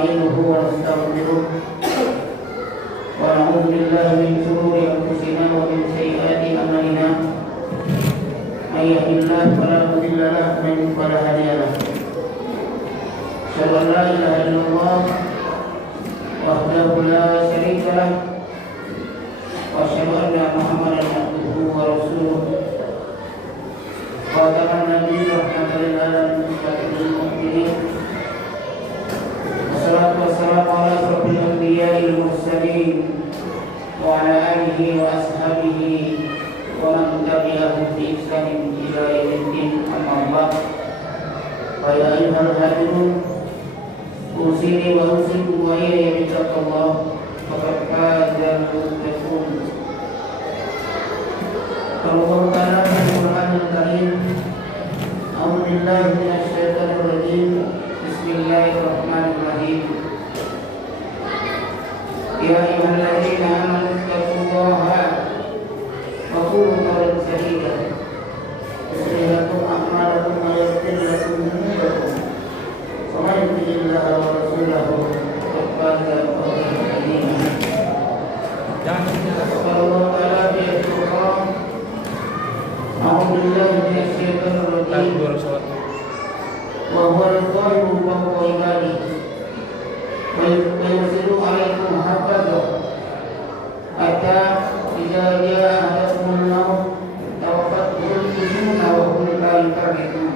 ونستعينه ونستغفره ونعوذ بالله من شرور أنفسنا ومن سيئات أعمالنا من يهده الله فلا مضل له ومن يضلل فلا هادي له أشهد أن لا إله إلا الله وحده لا شريك له وأشهد أن محمدا عبده ورسوله خاتم النبيين رحمة للعالمين المؤمنين والصلاة والسلام على أشرف الأنبياء المرسلين وعلى آله وأصحابه ومن تبعهم بإحسان إلى يوم الدين أما بعد فيا أيها الحاضرون أوصيني وأوصيكم وإياي بتقوى الله فقد فاز المتقون. Allah Ta'ala Al-Quran Al-Karim. A'udzu billahi minasyaitonir rajim. Bismillahirrahmanirrahim. Ya ayyuhalladzina amanu taqullaha wa qulu qawlan sadida. Yuslih lakum a'malakum wa yaghfir lakum dhunubakum. Wa man yuti'illaha wa rasulahu faqad faza fawzan 'azima. Allah Ta'ala bi'al-Qur'an. A'udzu billahi minasyaitonir rajim. Wa huwal qahiru fawqa ibadihi wa yursilu 'alaikum hafazah hatta idza jaa ahadakumul maut tawaffatul rusuluna wa hum la yufarritun.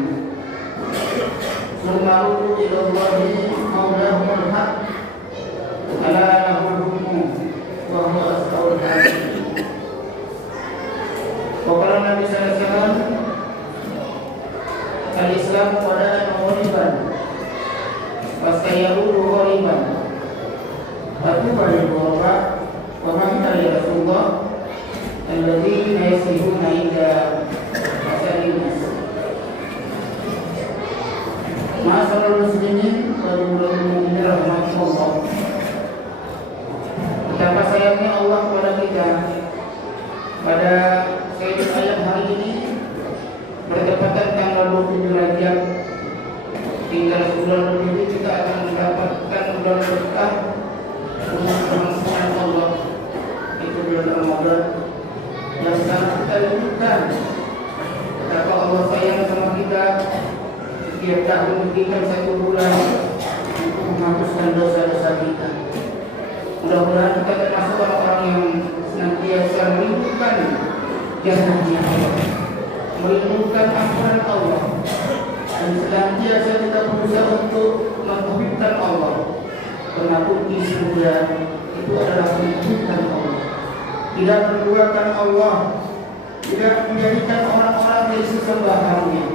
Summa rudu ila Allahi mawlahumul haq ala lahul hukmu wa huwa asrarul hakim. Wakala Nabi sallallahu alaihi wasallam, al-Islam wada'an ghaliban wa sayyaruhu ghaliban. Aku bagi bahwa pemantar ya Rasulullah alladzina yasihuna inda asalinas. Ma'asyiral muslimin wa jumhurul mu'minin rahmatullah. Betapa sayangnya Allah kepada kita. Pada Sayyidul Ayam hari ini bertepatan tanggal 27 Rajab, tinggal sebulan lebih kita akan mendapatkan bulan berkah dengan kemampuan Allah, itu bulan Ramadan yang sangat kita rindukan. Betapa Allah sayang sama kita, setiap tahun memberikan satu bulan untuk menghapuskan dosa-dosa kita. Mudah-mudahan kita termasuk orang-orang yang senantiasa merindukan jannahnya Allah, merindukan ampunan Allah, dan senantiasa kita berusaha untuk menghidupkan Allah. Karena bukti surga itu adalah menghidupkan Allah, tidak menduakan Allah, tidak menjadikan orang-orang dari sesembahannya,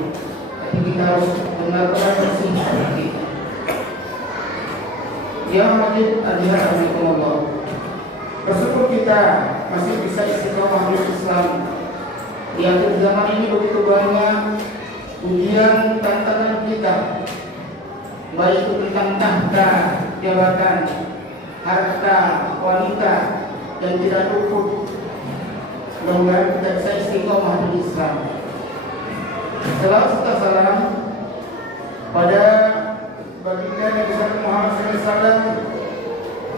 tapi kita harus benar-benar bersih hati. Ya wajib adilah Allah. Bersyukur kita masih bisa istiqomah di Islam. Di akhir zaman ini begitu banyak ujian tantangan kita, baik itu tentang tahta, jabatan, harta, wanita, dan tidak luput. Mudah-mudahan kita bisa istiqomah di Islam. Salam pada baginda Nabi Muhammad SAW,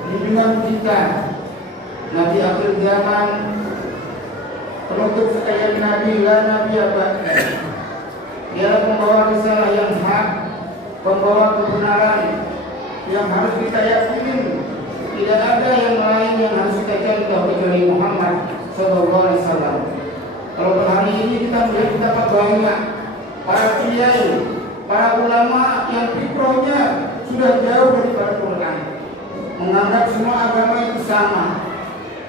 junjungan kita, Nabi akhir zaman, penutup sekalian Nabi, la Nabi abad. Dia membawa risalah yang hak, membawa kebenaran yang harus kita yakini. Tidak ada yang lain yang harus kita contoh kecuali Muhammad Sallallahu Alaihi Wasallam. Kalau hari ini kita melihat betapa banyak para kiai, para ulama yang fitrahnya sudah jauh daripada Quran, menganggap semua agama itu sama.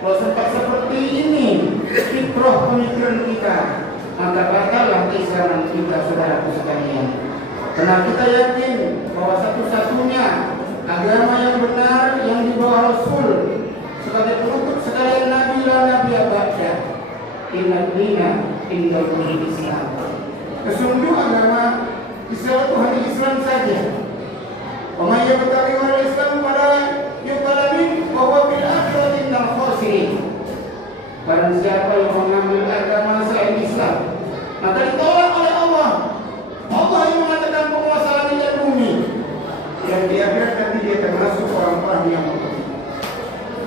Kalau sempat seperti ini fitrah pemikiran kita, maka batallah keislaman kita, saudaraku sekalian. Karena kita yakin bahwa satu-satunya agama yang benar yang dibawa Rasul sebagai penutup sekalian Nabi la Nabi abada. Inna dina indallahil Islam. Sesungguhnya agama Islam itu hanya Islam saja. Wa may yabtaghi ghairal Islam fala yuqbal minhu wa huwa bil akhirati minal khasirin. Barang siapa yang mengambil agama selain Islam, maka ditolak oleh Allah. Allah yang mengatakan penguasa langit dan bumi, yang di akhirat nanti dia termasuk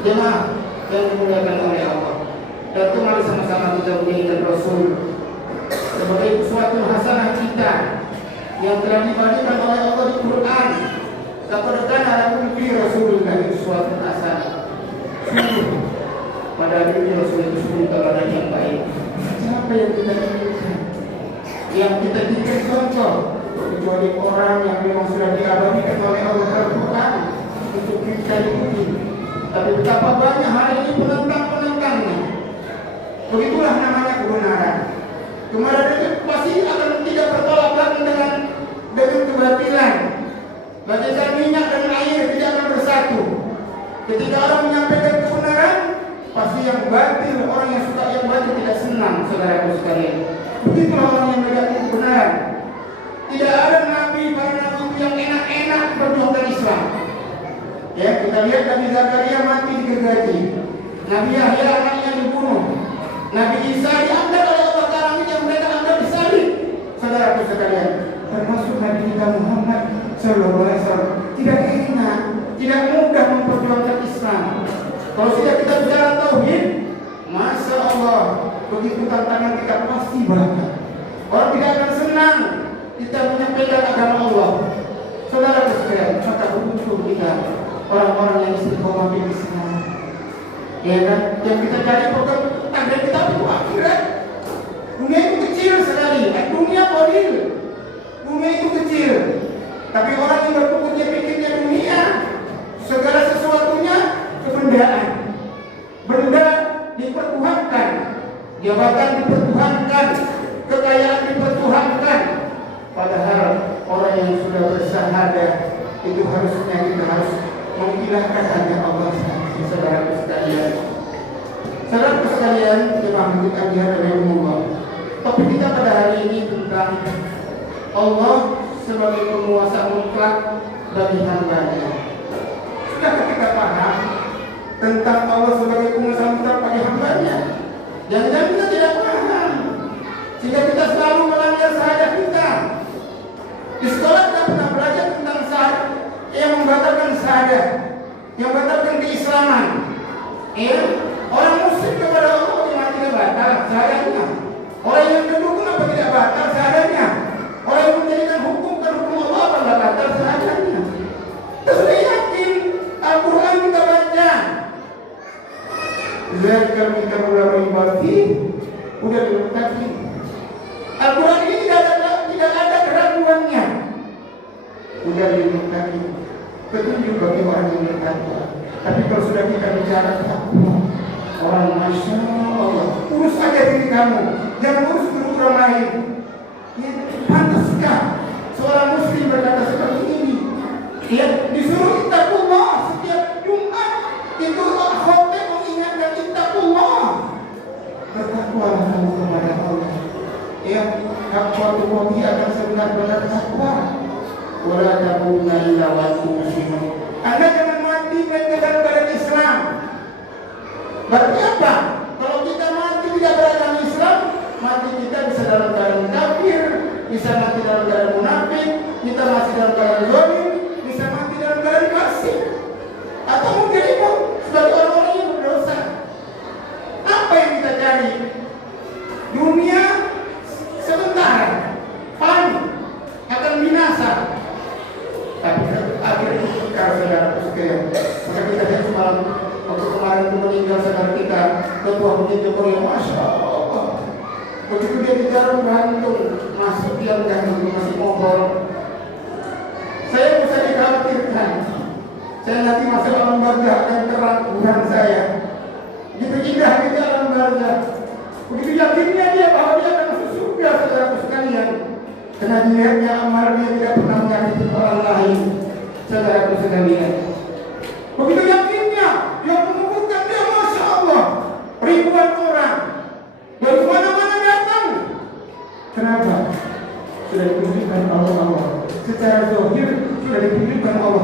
Jemaah yang dimuliakan oleh Allah. Dan itu mari sama-sama kita menjadikan Rasul sebagai suatu hasanah kita yang telah diberikan oleh Allah di Quran. Laqad kana lakum fi Rasulillahi uswatun hasanah. Pada diri Rasul itu suri teladan yang baik. Siapa yang kita inginkan? Yang kita jadikan contoh, kecuali orang yang memang sudah diabadikan oleh Allah dalam Quran untuk kita ikuti. Tapi betapa banyak hari ini penentang-penentangnya. Begitulah namanya kebenaran. Kebenaran itu pasti akan tidak bertolak belakang dengan kebatilan. Bagaikan minyak dan air tidak akan bersatu. Ketika orang menyampaikan kebenaran, pasti yang batil, orang yang suka yang batil tidak senang, saudaraku sekalian. Begitulah orang yang meyakini kebenaran. Tidak ada nabi, para nabi yang enak-enak berjuangkan Islam. Ya, kita lihat Nabi Zakaria mati digergaji, Nabi Yahya anaknya dibunuh, Nabi Isa diangkat oleh Allah Taala yang mereka anggap disalib. Saudaraku sekalian, termasuk Nabi kita Muhammad Sallallahu Alaihi Wasallam tidak enak, tidak mudah memperjuangkan Islam. Kalau sudah kita bicara tauhid, masya Allah, begitu tantangan kita pasti banyak. Orang tidak akan senang kita menyampaikan agama Allah. Saudara sekalian, maka beruntung kita orang-orang yang istiqomah di Islam. Ya kan? Yang kita cari program target kita itu akhirat. Dunia itu kecil sekali. Dunia kodil. Dunia itu kecil. Tapi orang yang berpikirnya pikirnya dunia, segala sesuatunya kebendaan. Benda dipertuhankan, jabatan dipertuhankan, kekayaan dipertuhankan. Padahal orang yang sudah bersahadah itu harusnya kita harus mengilahkan hanya Allah saja. Saudara sekalian, saudara sekalian, jemaah kita dari Allah. Topik kita pada hari ini tentang Allah sebagai penguasa mutlak bagi hamba-Nya. Sudah kita paham tentang Allah sebagai penguasa mutlak bagi hamba-Nya? Jangan-jangan kita tidak paham, sehingga kita selalu melanggar syahadat kita. Di sekolah kita pernah belajar tentang syahadat yang membatalkan syahadat, yang membatalkan keislaman. Ya, orang muslim kepada Allah yang tidak batal syahadatnya. Orang yang kedua kenapa tidak batal syahadatnya? Orang yang menjadikan hukum Allah apa tidak batal syahadatnya? Kita sudah yakin Al-Quran kita baca. Zalika kita mulai berarti udah dilengkapi. Al-Quran ini tidak ada keraguannya. Udah dilengkapi. Petunjuk bagi orang yang bertakwa. Tapi kalau sudah kita bicara takwa, orang masya Allah, urus aja diri kamu, jangan urus diri orang lain. Ya, pantaskah seorang muslim berkata seperti ini? Ya, disuruh ittaqullah setiap Jumat itu khotbah mengingatkan ittaqullah. Bertakwalah kamu kepada Allah. Ya, takwa itu akan sebenar-benar takwa. Wala takunna illa wa antum muslimun. Anda jangan mati dalam keadaan Islam. Berarti apa? Kalau kita mati tidak beragama Islam, mati kita bisa dalam keadaan kafir, bisa mati dalam keadaan munafik, kita masih dalam keadaan zalim, bisa mati dalam keadaan fasik, atau mungkin itu sebagai orang-orang yang berdosa. Apa yang kita cari? Dunia sebentar, fani, akan binasa. Tapi akhirnya kalau saudara sekalian, maka kita lihat semalam waktu kemarin itu meninggal saudara kita Ketua Bukit Jokowi, masya Allah. Begitu dia bicara gantung, masuk yang gantung masih ngobrol. Saya bisa dikhawatirkan. Saya nanti masuk alam barzah akan terang Tuhan saya. Gitu indah gitu alam barzah. Begitu yakinnya dia bahwa dia akan masuk surga, saudara sekalian. Karena dilihatnya amal dia tidak pernah menyakiti orang lain, saudara sekalian. Begitu yakinnya, yang mengumpulkan dia, masya Allah, ribuan orang dari mana-mana datang. Kenapa? Sudah ditunjukkan Allah. Secara zahir sudah ditunjukkan Allah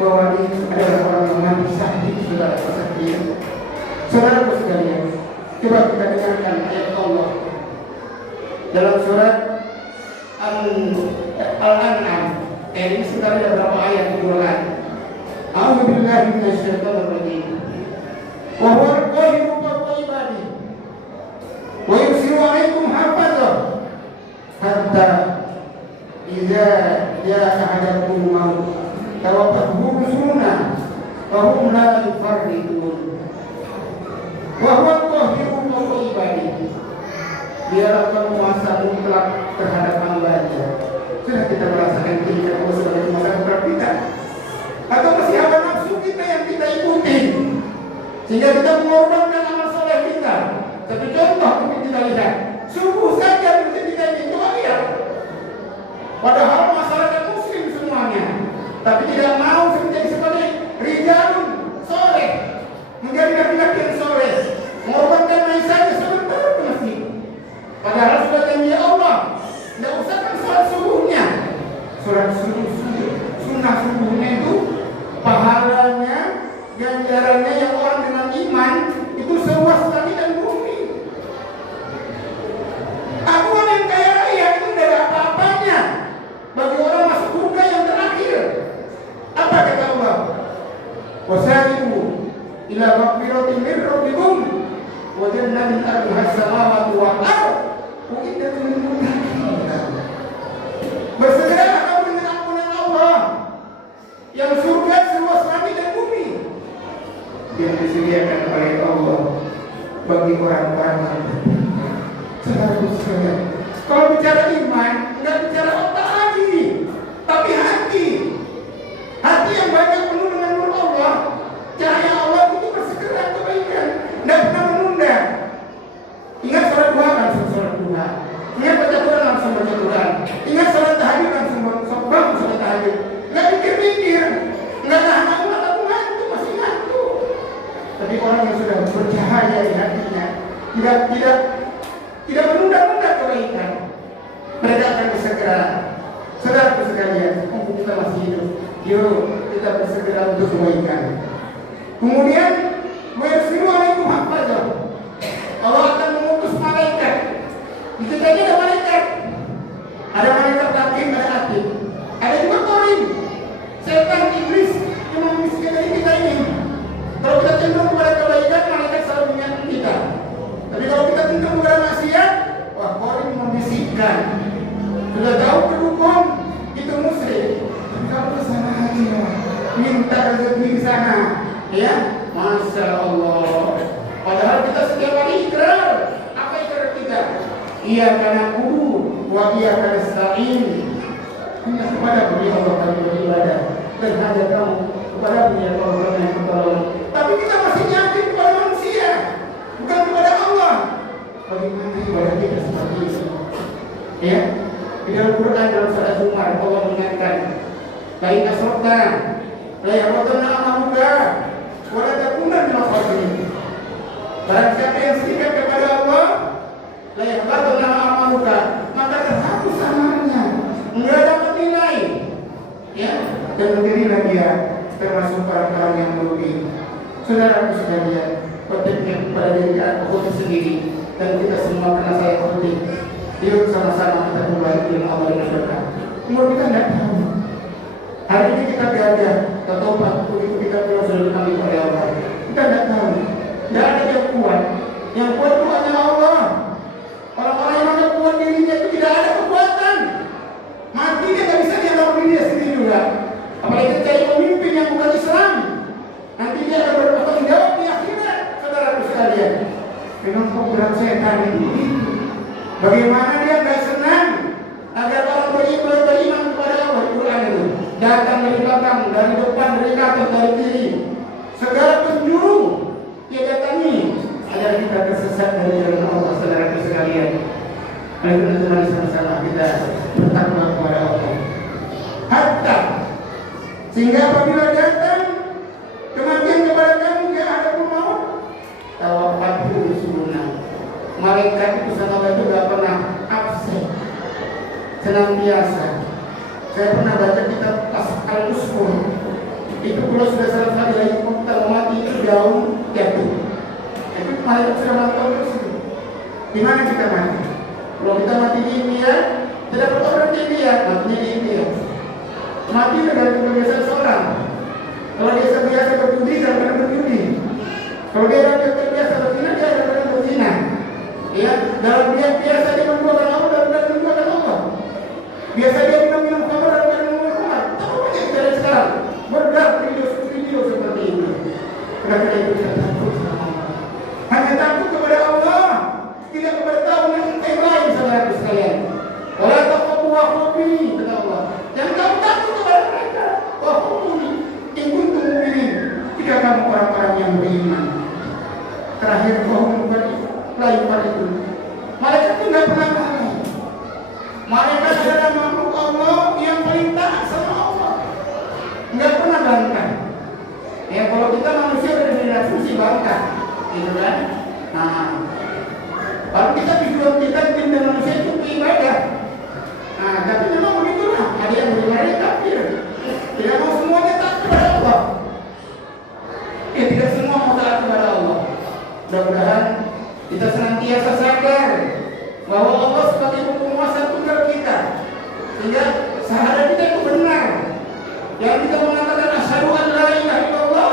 bahwa ini adalah orang yang mati syahid, saudara sekalian. Saudara sekalian, coba kita dengarkan ayat Allah dalam surat Al-An'am. Ini sebenarnya ada berapa ayat di Quran? A'udzu billahi minasyaitonir rajim. wa huwa al-qahiru fawqa ibadihi wa yursilu 'alaikum hafazah hatta idza jaa ahadakumul maut tawaffathu rusuluna wa hum la yufarritun wa huwa al-qahiru fawqa ibadihi. Dia akan menguasai mutlak terhadap hamba-Nya. Sudah kita merasakan ketika Allah sebagai penguasa kita, atau masih hawa nafsu kita yang kita ikuti sehingga kita mengorbankan amal soleh kita. Tapi contoh untuk kita lihat, subuh saja ketika itu lihat, padahal masyarakat muslim semuanya, tapi tidak mau menjadi sebagai rijalun soleh, menjadi laki-laki yang soleh, mengorbankan main saja sebentar ke masjid. Padahal sudah janji Allah, tidak usah kan sholat subuhnya. Sholat sunnah subuhnya itu pahalanya, ganjarannya yang orang dengan iman itu seluas langit dan bumi. Akuan yang kaya raya itu tidak ada apa-apanya bagi orang masuk surga yang terakhir. Apa kata Allah? Wasari'u ila maghfiratin min rabbikum wa jannatin arduha as-samawati wal ardh. Bersegeralah kamu dengan ampunan Allah yang surga seluas langit dan bumi yang disediakan oleh Allah bagi orang-orang yang saudara sekalian. Kalau bicara iman, nggak bicara otak lagi, tapi hati yang banyak penuh dengan nur Allah. Cahaya Allah itu bersegera kebaikan, nggak pernah menunda. Ingat sholat duha langsung sholat duha. Ingat baca Quran langsung baca Quran. Ingat sholat tahajud langsung bangun sholat tahajud. Nggak mikir-mikir, nggak tahan amat aku ngantuk, masih ngantuk. Tapi orang yang sudah bercahaya di hatinya, tidak menunda-nunda kebaikan, mereka akan bersegera. Saudara sekalian, mumpung kita masih hidup, yuk kita bersegera untuk kebaikan. Kemudian, wa yursilu 'alaikum hafazah. Allah akan mengutus malaikat. Di kita ini ada malaikat. Ada malaikat hakim, ada hakim. Ada juga korin. Setan, iblis yang membisikkan dari kita ini. Kalau kita cenderung kepada kebaikan, malaikat selalu mengingatkan kita. Tapi kalau kita cenderung kepada maksiat, wah, korin membisikkan. Sudah jauh kedukun, itu musyrik. Kamu ke sana aja, minta rezeki di sana, ya, masya Allah. Padahal kita setiap hari ikrar. Apa ikrar kita? Iya karena kudu, wa iya karena nasta'in. Hanya kepada beri Allah kami beribadah, dan hanya kamu kepada beri Allah kami bertolong. Tapi kita masih yakin kepada manusia, bukan kepada Allah. Bagaimana ibadah kita seperti itu? Ya, di dalam Quran dalam surah Zumar Allah mengingatkan, lain asrofna, la yahwatanna amaluka, wa la takunanna minal khasirin. Barang siapa yang serikat kepada Allah, la yahbatanna amaluka, maka terhapus amalnya, enggak dapat nilai, ya, dan menjadilah dia termasuk orang-orang yang merugi. Saudara sekalian, pentingnya kepada diri aku sendiri dan kita semua karena saya penting. Yuk sama-sama kita membantu yang Allah dengan berkah. Umur kita tidak tahu. Hari ini kita gagah, ketoprak, kita pulang sudah kami oleh Allah. Kita tidak tahu. Tidak ada yang kuat. Yang kuat itu hanya Allah. Orang-orang yang ada kuat dirinya itu tidak ada kekuatan. Mati dia tidak bisa dia lawan diri sendiri juga. Apalagi cari pemimpin yang bukan Islam. Nanti dia akan bertanggung jawab di akhirat, saudaraku sekalian. Memang program setan ini. Bagaimana dia tidak senang agar orang beriman kepada Allah Quran itu datang dari belakang, dari depan, dari atas, dari kiri, segala penjuru dia datangi agar kita tersesat dari jalan Allah, saudara sekalian. Mari kita sama-sama kita bertakwa kepada Allah. Hatta sehingga apabila datang kematian kepada kamu dia ada maut, tawaffathu rusuluna. Malaikat itu sama Allah itu tidak pernah absen, senantiasa. Saya pernah baca kitab Al-Usfur. Itu kalau sudah selesai lagi kita mati itu daun jatuh. Itu malaikat sudah mengatakan terus. Di mana kita mati? Kalau kita mati di India, tidak dapat orang di India, matinya di India. Mati tergantung kebiasaan seorang. Kalau dia biasa berjudi, jangan berjudi. Kalau dia orang yang terbiasa berzina, dia ada orang berzina. Ya, dalam dia biasa dia menduakan Allah dan menduakan Allah. Biasa dia minum khamar dan minum khamar. Tahu banyak kita sekarang berdak video seperti itu. Karena itu kita takut sama Allah. Hanya takut kepada Allah, tidak kepada tahu yang lain, saudara sekalian. Wala taqabu wa khafi, kata Allah. Jangan kamu takut kepada mereka. Wa khafi, in kuntum mu'minin. Jika kamu orang-orang yang beriman. Terakhir kaum lain pada itu. Mereka itu tidak pernah kalah. Mereka adalah makhluk Allah yang paling taat sama Allah. Tidak pernah bangkang. Ya kalau kita manusia berbeda fungsi bangkang, gitu kan? Nah, kalau kita tujuan kita dengan manusia itu ibadah. Nah, tapi memang begitulah. Ada yang beribadah kafir. Tidak mau semuanya taat kepada Allah. Ya tidak semua mau taat kepada Allah. Mudah-mudahan kita senantiasa sadar bahwa Allah sebagai penguasa tunggal kita, sehingga syahadat kita itu benar. Yang kita mengatakan asyhadu an la ilaha illallah,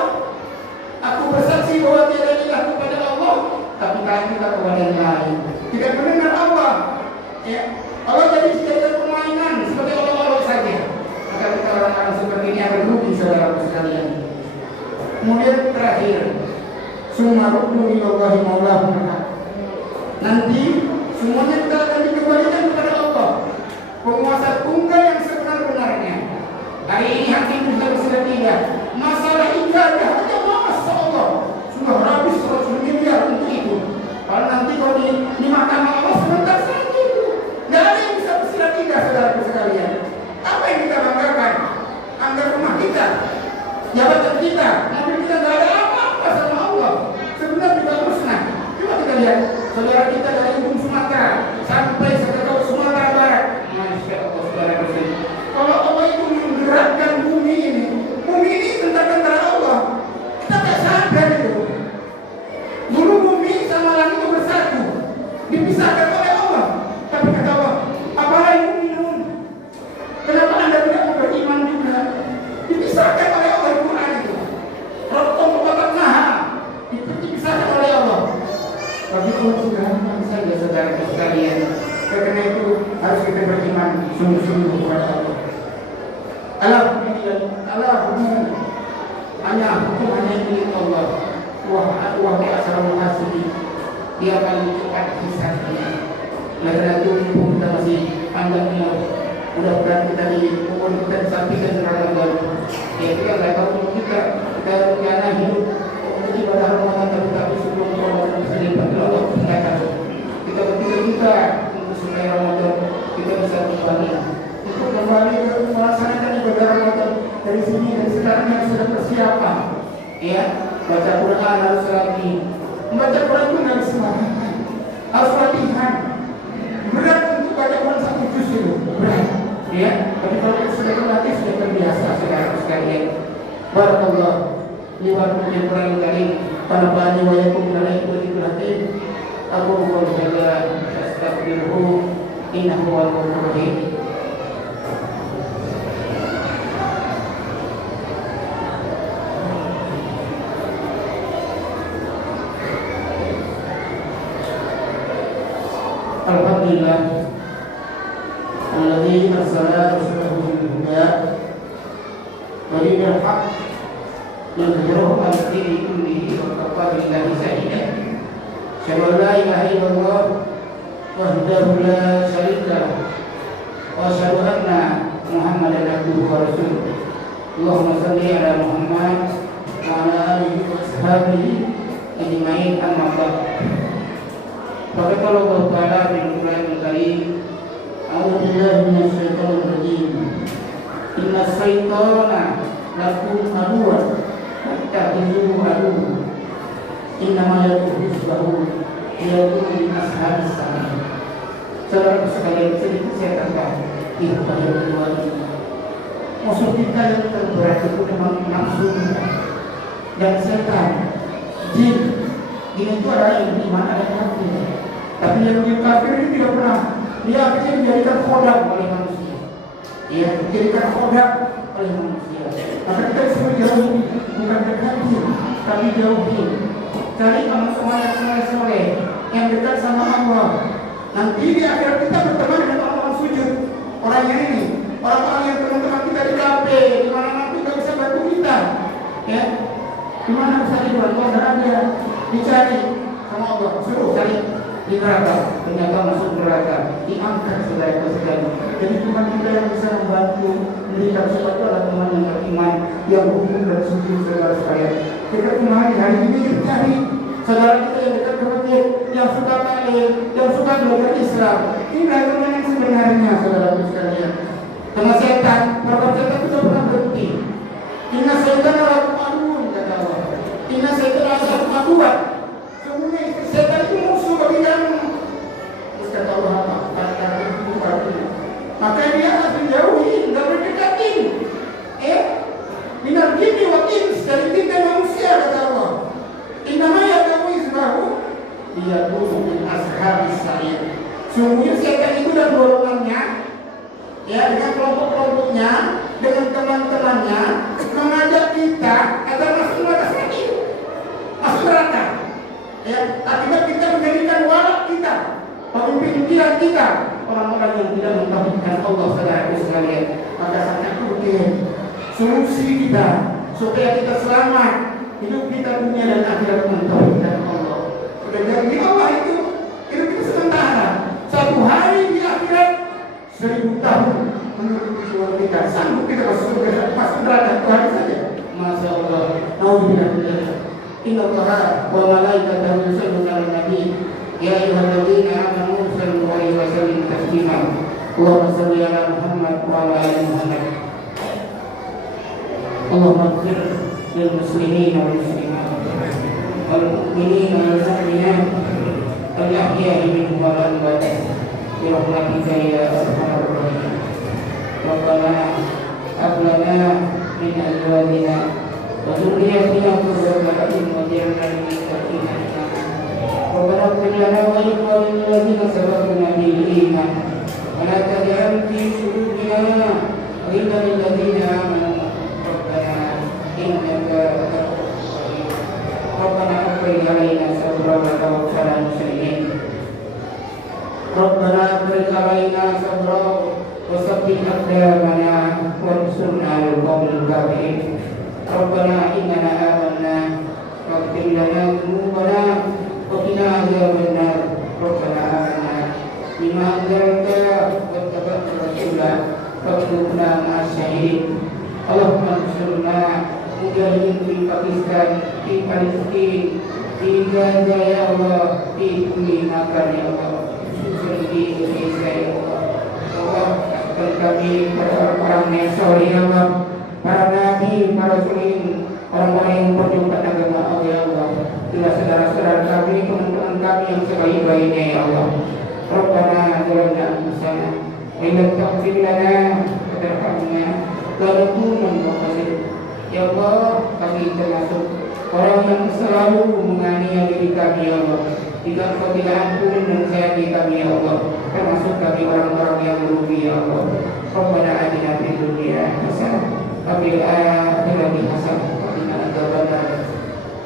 aku bersaksi bahwa tiada ilah kepada Allah, tapi taat kita kepada yang lain. Tidak mendengar Allah. Ya, Allah jadi sekedar permainan seperti Allah saja. Maka kita orang-orang seperti ini akan rugi, saudara sekalian. Kemudian terakhir, summa ruddu ilallahi maulahum. Nanti semuanya kita akan dikembalikan kepada Allah, penguasa tunggal yang sebenar-benarnya. Hari ini hakim sudah tidak. Masalah ibadah hanya masa Allah sudah habis 100 miliar untuk itu. Kalau nanti kalau di mahkamah Allah sebentar saja itu. Tidak ada yang bisa bersilat tidak, saudara sekalian. Apa yang kita banggakan? Anggar rumah kita, jabatan kita, mobil kita, tidak ada apa-apa sama Allah. Sebenarnya juga musnah. Coba kita lihat saudara kita dari ujung Sumatera sampai ke Sumatera Barat. Masya Allah, saudara sekalian. Kalau Allah itu menggerakkan bumi ini tentara Allah. Kita tak sadar itu. Dulu bumi sama langit itu bersatu, dipisahkan oleh Allah. Tapi kata Allah, apalah yang mu'minun? Kenapa anda tidak mau beriman juga? Dipisahkan oleh Allah di Quran itu. Rotom kotak naha, dipisahkan oleh Allah. Tapi Allah sudah aman saja, saudara sekalian. Karena itu harus kita beriman sungguh-sungguh kepada Allah. Allah hukum hanya milik Allah. Wah asal hasbi, dia paling cepat hisabnya. Karena itu kita masih panjang umur. Mudah-mudahan kita di umur kita disampaikan Ramadan. Ya kita nggak tahu kita rencana hidup ibadah Ramadan, tapi sebelum Ramadan terlibat Allah kita bertiga untuk supaya Ramadan kita bisa kembali untuk kembali melaksanakan ibadah Ramadan dari sini, dari sekarang yang sudah persiapan. Ya, baca Quran harus lagi. Membaca Quran itu harus sembarangan, harus latihan. Berat untuk baca Quran 1 juz itu berat. Ya, tapi kalau kita sudah berlatih sudah terbiasa, saudara sekalian. Barakallah li wa lakum fil Qur'anil Karim wa nafa'ani wa iyyakum bil ayati wa dzikril hakim. Aku qul hadza astaghfiruhu innahu huwal ghafurur rahim. Alhamdulillah alladzi arsala rasulahu bil huda wa dinil haqq yudhhiruhu 'ala ad-dini kullihi wa kafa billahi shahidan. Asyhadu an la ilaha illallah wahdahu la syarika lahu wa asyhadu anna Muhammadan abduhu wa rasuluh. Allahumma shalli ala Muhammad wa ala alihi wa ashabihi ajma'in, amma ba'd. Qala Allah Ta'ala fil Qur'anil Karim, a'udzu billahi minasy syaithanir rajim. Inna syaitana lakum aduwwan fattakhidhuhu aduwwan. Innama yad'u hizbahu liyakunu min ashabis sa'ir. Saudara sekalian, sedikit saya tambah kepada kedua ini. Musuh kita yang terberat itu memang nafsu dan setan, jin. Ini itu adalah yang beriman, ada yang kafir. Tapi yang kafir ini tidak pernah, dia akhirnya dijadikan khodak oleh manusia. Ia dijadikan khodak oleh manusia. Maka kita disebut jauhi, bukan dekati, tapi jauhi. cari amal soleh yang dekat sama Allah. Nanti di akhirat kita berteman dengan orang-orang sujud. Orangnya ini, orang-orang yang teman-teman kita di kafe, di mana kita bisa bantu kita, ya. Di mana bisa dibuat? Kalau ada dicari sama Allah, suruh cari di neraka, ternyata masuk neraka, diangkat saudara-saudara. Jadi cuma kita yang bisa membantu memberikan sesuatu adalah teman yang beriman, yang hukum dan suci saudara-saudara. Kita kemarin hari ini cari saudara kita yang dekat dengan yang suka taklim, yang suka belajar Islam. Inilah teman yang sebenarnya saudara sekalian. Karena setan, para setan itu pernah berhenti. Inna setan adalah aduun kata Allah. Inna setan adalah aduan. Semuanya setan itu musuh bagi kamu. Terus kata Allah apa? Kata itu artinya. Maka dia harus menjauhi, tidak berdekatin. Minal jinni wal ins, dari jin dan manusia kata Allah. Innama yad'u hizbahu liyakunu min ashabis sa'ir. Sungguhnya setan itu dan golongannya, ya, dengan kelompok-kelompoknya, dengan teman-temannya mengajak kita agar masuk neraka sakit, masuk neraka. Ya, akibat kita menjadikan warak kita, pemimpin kita, orang-orang yang tidak mentauhidkan Allah saudara sekalian. Maka sangat penting solusi kita supaya kita selamat hidup kita dunia dan akhirat mentauhidkan Allah. Sudah janji Allah itu hidup kita sementara. Satu hari di akhirat 1000 tahun menurut visual kita. Sanggup kita masuk surga, masuk neraka itu hari saja. Masya Allah. Alhamdulillah. Inna Allah wa malaikatahu yusalluna 'alan nabi. Ya ayyuhalladzina amanu sallu 'alaihi wa sallimu taslima. Allahumma shalli 'ala Muhammad wa 'ala ali Muhammad. Allahumma ighfir lil muslimin wal muslimat wal mu'minin wal mu'minat al ahya'i minhum wal amwat bi rahmatika ya arhamar rahimin. Rabbana hab lana min azwajina wa dhurriyyatina qurrata a'yun waj'alna lil muttaqina imama. Rabbana ighfir lana wa li ikhwanina alladhina sabaquna bil iman wa la taj'al fi qulubina ghillan lil ladzina amanu rabbana innaka Rabbana afrigh 'alaina sabran wa tawaffana muslimin. Rabbana afrigh 'alaina sabran wa tsabbit aqdamana wansurna 'alal qawmil kafirin. Rabbana innana amanna waghfir lana dhunubana wa qina adzabannar. Rabbana amanna bima anzalta wattaba'na rasulah faktubna ma'as syahidin. Allahumma ansurna mujahidin di Pakistan, di Palestina, di Gaza ya Allah, di kulli makan ya Allah, khususnya di Indonesia ya Allah. Allah dan kami para orang yang soleh ya Allah, para nabi, para rasulin, orang-orang yang memperjuangkan agama Allah ya Allah. Itulah saudara-saudara kami, teman-teman kami yang sebaik-baiknya ya Allah. Rabbana zalamna anfusana wa illam taghfir lana wa tarhamna lanakunanna minal khasirin. Ya Allah, kami termasuk orang yang selalu menganiaya diri kami ya Allah. Jika Engkau tidak ampun dan sayang kami ya Allah, termasuk kami orang-orang yang merugi ya Allah. Rabbana atina fid dunya hasanah wa fil akhirati hasanah wa qina adzabannar.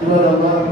Allah,